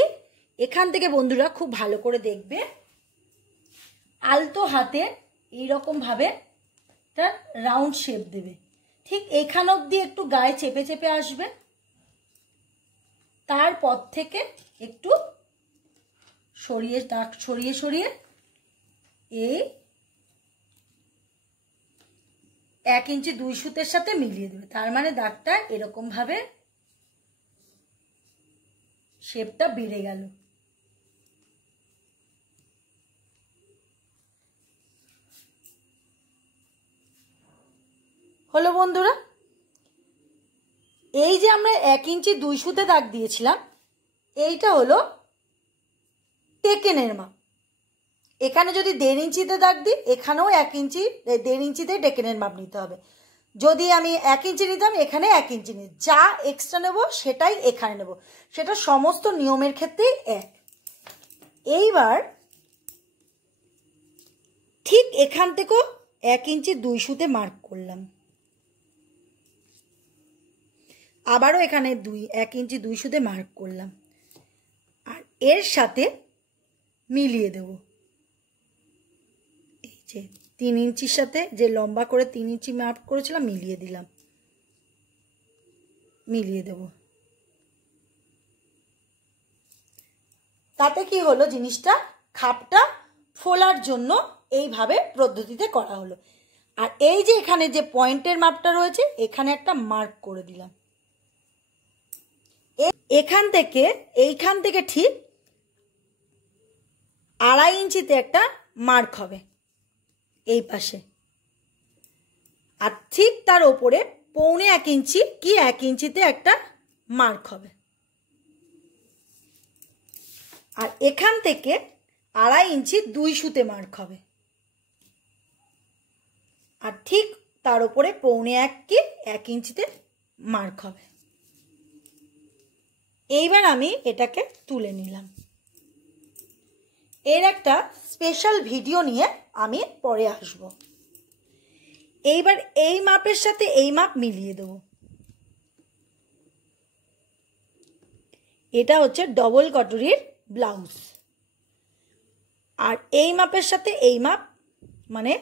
এখান থেকে বন্ধুরা খুব ভালো করে দেখবে, আলতো হাতে এইরকম ভাবে তার রাউন্ড শেপ দেবে। ঠিক এখান অবধি একটু গায়ে চেপে চেপে আসবে, তারপর থেকে একটু সরিয়ে দাগ সরিয়ে সরিয়ে এই 1 ইঞ্চি 2 সুতের সাথে মিলিয়ে দেবে। তার মানে দাগটা এরকম ভাবে শেপটা বেড়ে গেল। হলো বন্ধুরা, এই যে আমরা 1 ইঞ্চি 2 সুতে দাগ দিয়েছিলাম এইটা হলো টেকেনের মাপ। এখানে যদি 1.5 ইঞ্চিতে দাগ দিই এখানেও 1 ইঞ্চি 1.5 ইঞ্চিতে টেকেনের মাপ নিতে হবে। যদি আমি 1 ইঞ্চি নিতাম এখানে 1 ইঞ্চি নিই, যা এক্সট্রা নেব সেটাই এখানে নেব, সেটা সমস্ত নিয়মের ক্ষেত্রেই এক। এইবার ঠিক এখান থেকেও 1 ইঞ্চি 2 সুতে মার্ক করলাম, আবারও এখানে 1 ইঞ্চি 2 সুতে মার্ক করলাম, আর এর সাথে মিলিয়ে দেব। এই যে 3 ইঞ্চির সাথে যে লম্বা করে 3 ইঞ্চি মার্ক করেছিলাম মিলিয়ে দিলাম, মিলিয়ে দেব। তাতে কি হলো, জিনিসটা খাপটা ফোলার জন্য এইভাবে পদ্ধতিতে করা হলো। আর এই যে এখানে যে পয়েন্টের মাপটা রয়েছে এখানে একটা মার্ক করে দিলাম। এইখান থেকে ঠিক 2.5 ইঞ্চিতে একটা মার্ক হবে এই পাশে, আর ঠিক তার ওপরে 1.25 ইঞ্চি কি 1 ইঞ্চিতে একটা মার্ক হবে, আর এখান থেকে 2.5 ইঞ্চি 2 সুতে মার্ক হবে, আর ঠিক তার ওপরে 1.25 কি 1 ইঞ্চিতে মার্ক হবে। এইবার আমি এটাকে তুলে নিলাম। এর একটা স্পেশাল ভিডিও নিয়ে আমি পরে আসব। এইবার এই মাপের সাথে এই মাপ মিলিয়ে দেব। এটা হচ্ছে ডবল কটরির ব্লাউজ, আর এই মাপের সাথে এই মাপ মানে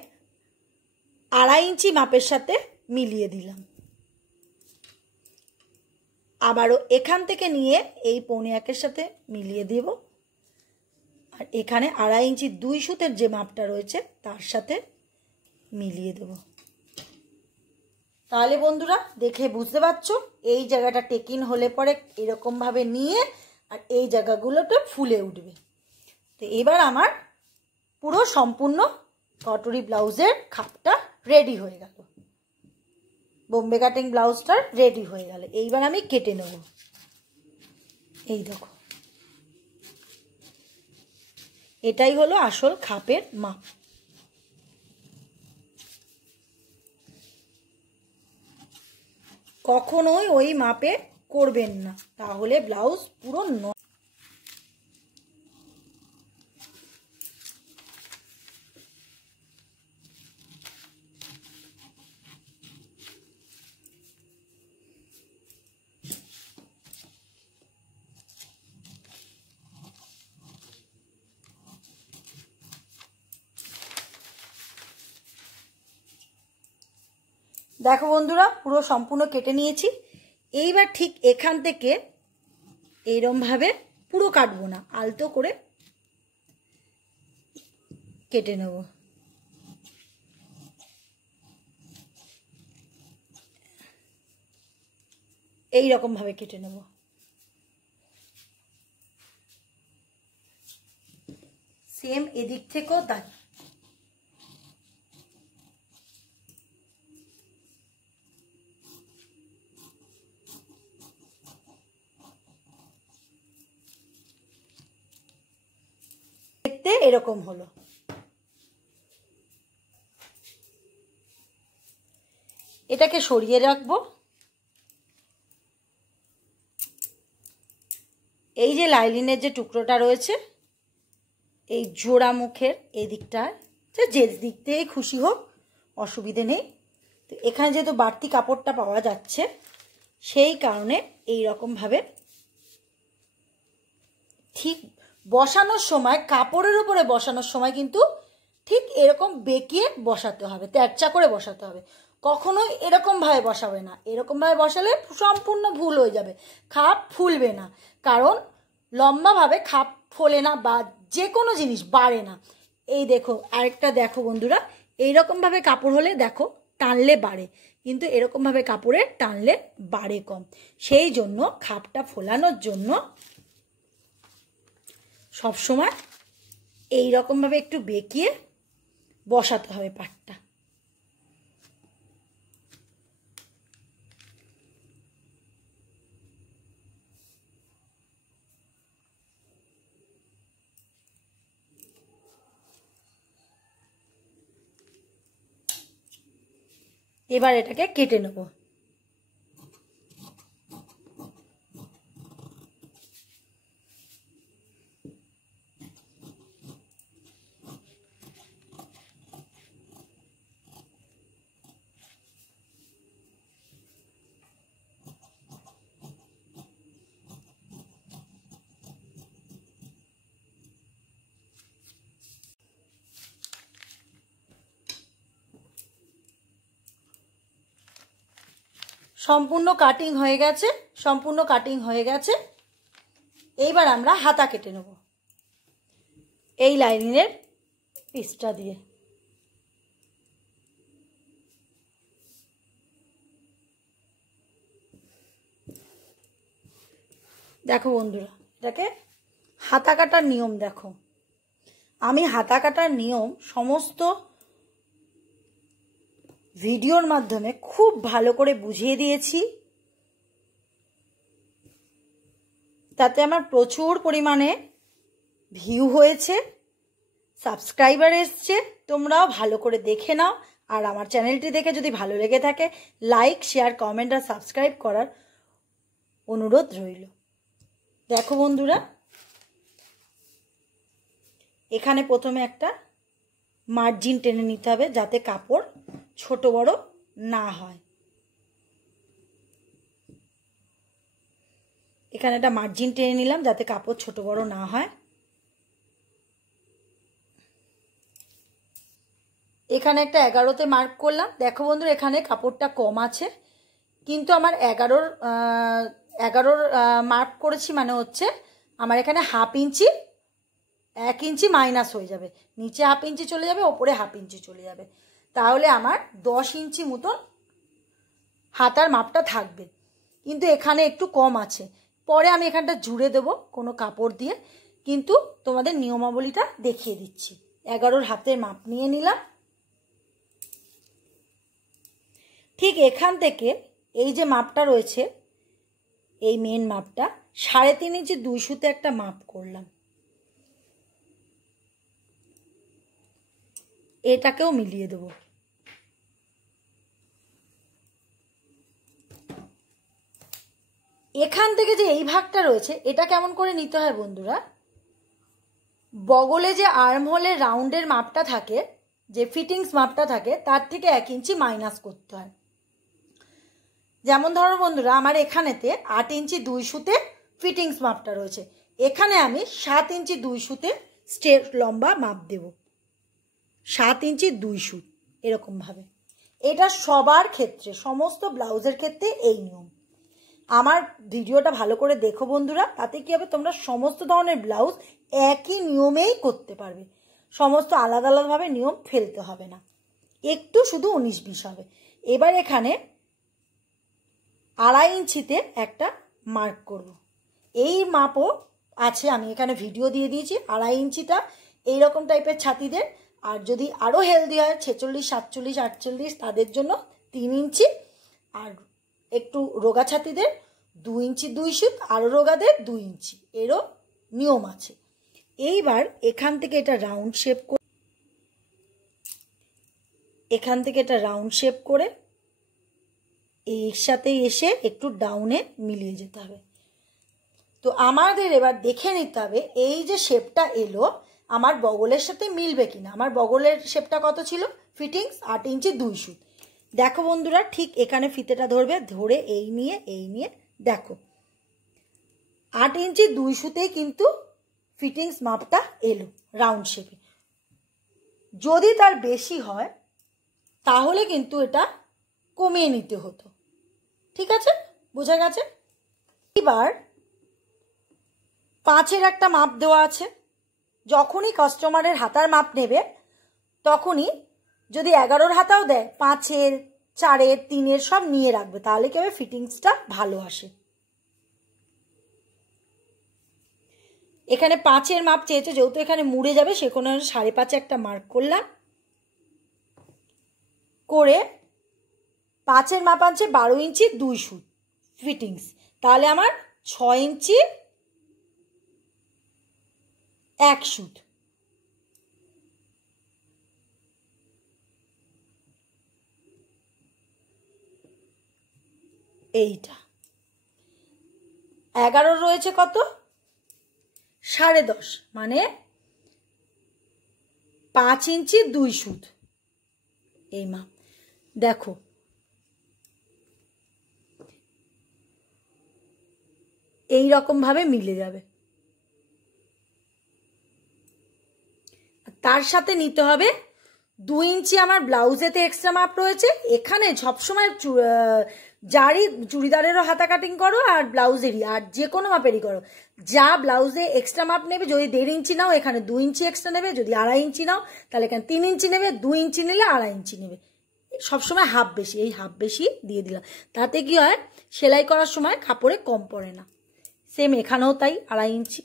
2.5 ইঞ্চি মাপের সাথে মিলিয়ে দিলাম। আবারও এখান থেকে নিয়ে এই 1.25 সাথে মিলিয়ে দেব, আর এখানে 2.5 ইঞ্চি 2 সুতের যে মাপটা রয়েছে তার সাথে মিলিয়ে দেব। তাহলে বন্ধুরা দেখে বুঝতে পারছো এই জায়গাটা টেকিন হলে পরে এরকম ভাবে নিয়ে আর এই জায়গাগুলোটা ফুলে উঠবে। তো এবার আমার পুরো সম্পূর্ণ কটরি ব্লাউজের খাপটা রেডি হয়ে গেল, বোম্বে কাটিং ব্লাউজটা রেডি হয়ে গেল। এইবার আমি কেটে নেব। এই দেখো, এটাই হলো আসল খাপের মাপ। কখনোই ওই মাপে করবেন না, তাহলে ব্লাউজ পুরো দেখো বন্ধুরা পুরো সম্পূর্ণ কেটে নিয়েছি। এইবার ঠিক এখান থেকে এইরকম ভাবে পুরো কাটবো না, আলতো করে কেটে নেব। এই রকম ভাবে কেটে নেব। সেম এদিক থেকেও তাই। দেখতে এরকম হলো। এটাকে সরিয়ে রাখবো। এই যে লাইলিনের যে টুকরোটা রয়েছে এই জোড়া মুখের এই দিকটায়, যে দিক থেকেই খুশি হোক অসুবিধে নেই। তো এখানে যেহেতু বাড়তি কাপড়টা পাওয়া যাচ্ছে সেই কারণে এই রকমভাবে ঠিক বসানোর সময়, কাপড়ের উপরে বসানোর সময় কিন্তু ঠিক এরকম বেঁকিয়ে বসাতে হবে, তেরচা করে বসাতে হবে। কখনোই এরকমভাবে বসাবে না, এরকমভাবে বসালে সম্পূর্ণ ভুল হয়ে যাবে, খাপ ফুলবে না। কারণ লম্বাভাবে খাপ ফোলে না বা যে কোনো জিনিস বাড়ে না। এই দেখো আরেকটা দেখো বন্ধুরা, এইরকমভাবে কাপড় হলে দেখো টানলে বাড়ে, কিন্তু এরকমভাবে কাপড়ে টানলে বাড়ে কম। সেই জন্য খাপটা ফোলানোর জন্য সবসময় এই রকমভাবে একটু বেঁকিয়ে বসাতে হবে পাটটা। এবার এটাকে কেটে নেব। সম্পূর্ণ কাটিং হয়ে গেছে, সম্পূর্ণ কাটিং হয়ে গেছে। এইবার আমরা হাতা কেটে নেব এই লাইনিংয়ের পিসটা দিয়ে। দেখো বন্ধুরা, এটাকে হাতা কাটার নিয়ম দেখো। আমি হাতা কাটার নিয়ম সমস্ত ভিডিওর মাধ্যমে খুব ভালো করে বুঝিয়ে দিয়েছি, তাতে আমার প্রচুর পরিমাণে ভিউ হয়েছে, সাবস্ক্রাইবার এসছে। তোমরাও ভালো করে দেখে নাও, আর আমার চ্যানেলটি দেখে যদি ভালো লেগে থাকে লাইক, শেয়ার, কমেন্ট আর সাবস্ক্রাইব করার অনুরোধ রইল। দেখো বন্ধুরা, এখানে প্রথমে একটা মার্জিন টেনে নিতে হবে যাতে কাপড় ছোট বড় না হয়। এখানে একটা মার্জিন টেনে নিলাম যাতে কাপড় ছোট বড় না হয়। এখানে একটা 11তে মার্ক করলাম। দেখো বন্ধুরা, এখানে কাপড়টা কম আছে, কিন্তু আমার 11 মার্ক করেছি মানে হচ্ছে আমার এখানে হাফ ইঞ্চি, 1 ইঞ্চি মাইনাস হয়ে যাবে, নিচে হাফ ইঞ্চি চলে যাবে, ওপরে হাফ ইঞ্চি চলে যাবে, তাহলে আমার 10 ইঞ্চি মতন হাতার মাপটা থাকবে। কিন্তু এখানে একটু কম আছে, পরে আমি এখানটা জুড়ে দেবো কোনো কাপড় দিয়ে, কিন্তু তোমাদের নিয়মাবলীটা দেখিয়ে দিচ্ছি। 11 হাতের মাপ নিয়ে নিলাম। ঠিক এখান থেকে এই যে মাপটা রয়েছে, এই মেন মাপটা 3.5 ইঞ্চি 2 সুতে একটা মাপ করলাম, এটাকেও মিলিয়ে দেব। এখান থেকে যে এই ভাগটা রয়েছে এটা কেমন করে নিতে হয় বন্ধুরা, বগলে যে আর্ম হোলের রাউন্ডের মাপটা থাকে, যে ফিটিংস মাপটা থাকে, তার থেকে 1 ইঞ্চি মাইনাস করতে হয়। যেমন ধরো বন্ধুরা, আমার এখানেতে 8 ইঞ্চি 2 সুতে ফিটিংস মাপটা রয়েছে, এখানে আমি 7 ইঞ্চি 2 সুতে স্ট্রেট লম্বা মাপ দেব, 7 ইঞ্চি 2 সুত এরকমভাবে। এটা সবার ক্ষেত্রে, সমস্ত ব্লাউজের ক্ষেত্রে এই নিয়ম। আমার ভিডিওটা ভালো করে দেখো বন্ধুরা, তাতে কি হবে, তোমরা সমস্ত ধরনের ব্লাউজ একই নিয়মেই করতে পারবে, সমস্ত আলাদা আলাদাভাবে নিয়ম ফেলতে হবে না, একটু শুধু 19-20 হবে। এবার এখানে 2.5 ইঞ্চিতে একটা মার্ক করব। এই মাপও আছে, আমি এখানে ভিডিও দিয়ে দিয়েছি। 2.5 ইঞ্চিটা এইরকম টাইপের ছাতিদের, আর যদি আরও হেলদি হয় 46, 47, 48 তাদের জন্য 3 ইঞ্চি, আর একটু রোগা ছাতিদের 2 ইঞ্চি 2 সুত, আরও রোগাদের 2 ইঞ্চি, এরও নিয়ম আছে। এইবার এখান থেকে এটা রাউন্ড শেপ করে, এখান থেকে এটা রাউন্ড শেপ করে এর সাথে এসে একটু ডাউনে মিলিয়ে যেতে হবে। তো আমাদের এবার দেখে নিতে হবে এই যে শেপটা এলো, আমার বগলের সাথে মিলবে কিনা। আমার বগলের শেপটা কত ছিল, ফিটিংস 8 ইঞ্চি 2 সুত। দেখো বন্ধুরা, ঠিক এখানে ফিতেটা ধরবে, ধরে এই নিয়ে দেখো 8 ইঞ্চি 2 সুতেই কিন্তু ফিটিংস মাপটা এলো রাউন্ড শেপে। যদি তার বেশি হয় তাহলে কিন্তু এটা কমিয়ে নিতে হতো। ঠিক আছে, বোঝা গেছে? এবার 5-এর একটা মাপ দেওয়া আছে। যখনই কাস্টমারের হাতার মাপ নেবে তখনই যদি 11-র হাতাও দেয় 5-এর, 4-এর, 3-এর সব নিয়ে রাখবে, তাহলে কি হবে, ফিটিংসটা ভালো আসে। এখানে 5-এর মাপ চেয়েছে, যেহেতু এখানে মুড়ে যাবে সে কোনো 5.5 একটা মার্ক করলাম, করে 5-এর মাপ আনছে 12 ইঞ্চি 2 সুত ফিটিংস, তাহলে আমার 6 ইঞ্চি 1 সুত। এইটা 11 রয়েছে কত, 10.5, মানে 5 ইঞ্চি 2 সুত এই মাপ। দেখো এই রকম ভাবে মিলে যাবে। তার সাথে নিতে হবে 2 ইঞ্চি আমার ব্লাউজেতে এক্সট্রা মাপ রয়েছে। এখানে সবসময় যারই চুড়িদারেরও হাতা কাটিং করো আর ব্লাউজেরই, আর যে কোনো মাপেরই করো, যা ব্লাউজে এক্সট্রা মাপ নেবে, যদি 1.5 ইঞ্চি নাও এখানে 2 ইঞ্চি এক্সট্রা নেবে, যদি 2.5 ইঞ্চি নাও তাহলে এখানে 3 ইঞ্চি নেবে, 2 ইঞ্চি নিলে 2.5 ইঞ্চি নেবে। সবসময় হাফ বেশি, এই হাফ বেশি দিয়ে দিলাম, তাতে কি হয়, সেলাই করার সময় কাপড়ে কম পড়ে না। সেম এখানেও তাই 2.5 ইঞ্চি।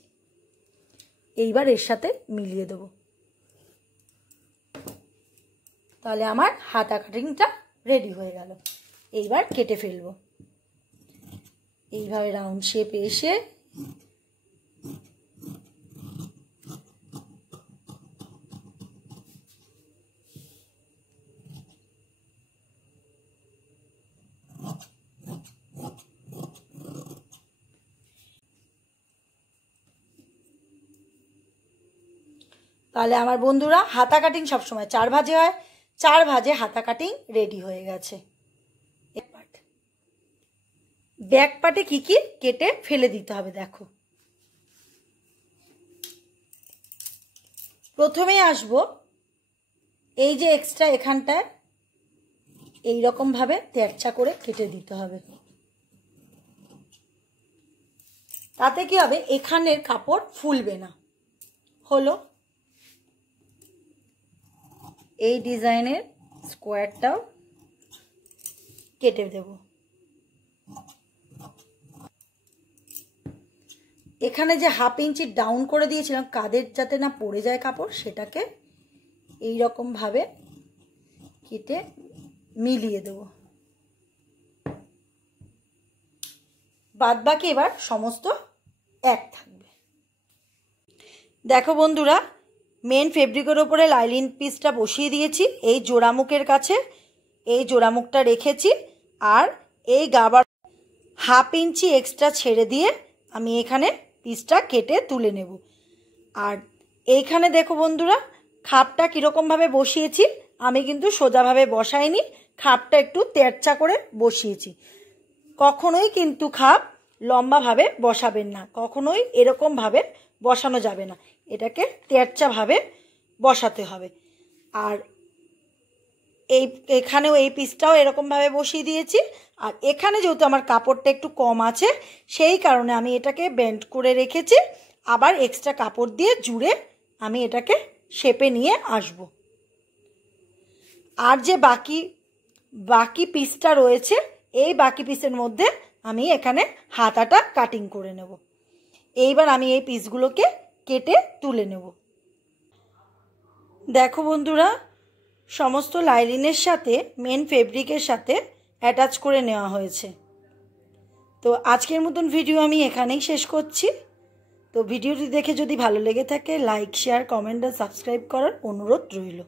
এইবার এর সাথে মিলিয়ে দেবো, তাহলে আমার হাতা কাটিংটা রেডি হয়ে গেল। এইবার কেটে ফেলবো। এইভাবে রাউন্ড শেপে এসে তাহলে আমার বন্ধুরা হাতা কাটিং সবসময় 4 ভাঁজে হয়, 4 ভাঁজে হাতা কাটিং রেডি হয়ে গেছে। ব্যাক পার্টে কি কি কেটে ফেলে দিতে হবে দেখো। প্রথমেই আসবো এই যে এক্সট্রা এখানটায় এইরকম ভাবে তেরছা করে কেটে দিতে হবে। তাতে কি হবে, এখানের কাপড় ফুলবে না। হলো, এই ডিজাইনের স্কোয়ারটাও কেটে দেব। এখানে যে হাফ ইঞ্চি ডাউন করে দিয়েছিলাম কাঁধের যাতে না পড়ে যায় কাপড়, সেটাকে এই রকম ভাবে কেটে মিলিয়ে দেব। বাদ বাকি এবার সমস্ত এক থাকবে। দেখো বন্ধুরা, মেন ফেব্রিকের ওপরে লাইলিন পিসটা বসিয়ে দিয়েছি, এই জোড়ামুখের কাছে এই জোড়ামুখটা রেখেছি, আর এই গাবার হাফ ইঞ্চি এক্সট্রা ছেড়ে দিয়ে আমি এখানে পিসটা কেটে তুলে নেব। আর এইখানে দেখো বন্ধুরা, খাপটা কীরকমভাবে বসিয়েছি, আমি কিন্তু সোজাভাবে বসাইনি, খাপটা একটু তেরচা করে বসিয়েছি। কখনোই কিন্তু খাপ লম্বাভাবে বসাবেন না, কখনোই এরকমভাবে বসানো যাবে না, এটাকে তেরচাভাবে বসাতে হবে। আর এখানেও এই পিসটাও এরকমভাবে বসিয়ে দিয়েছি। আর এখানে যেহেতু আমার কাপড়টা একটু কম আছে, সেই কারণে আমি এটাকে বেন্ড করে রেখেছি, আবার এক্সট্রা কাপড় দিয়ে জুড়ে আমি এটাকে শেপে নিয়ে আসব। আর যে বাকি পিসটা রয়েছে, এই বাকি পিসের মধ্যে আমি এখানে হাতাটা কাটিং করে নেব। এইবার আমি এই পিসগুলোকে কেটে তুলে নেব। দেখো বন্ধুরা, সমস্ত লাইলিনের সাথে মেন ফেব্রিকের সাথে অ্যাটাচ করে নেওয়া হয়েছে। তো আজকের মতন ভিডিও আমি এখানেই শেষ করছি। তো ভিডিওটি দেখে যদি ভালো লেগে থাকে, লাইক, শেয়ার, কমেন্ট আর সাবস্ক্রাইব করার অনুরোধ রইল।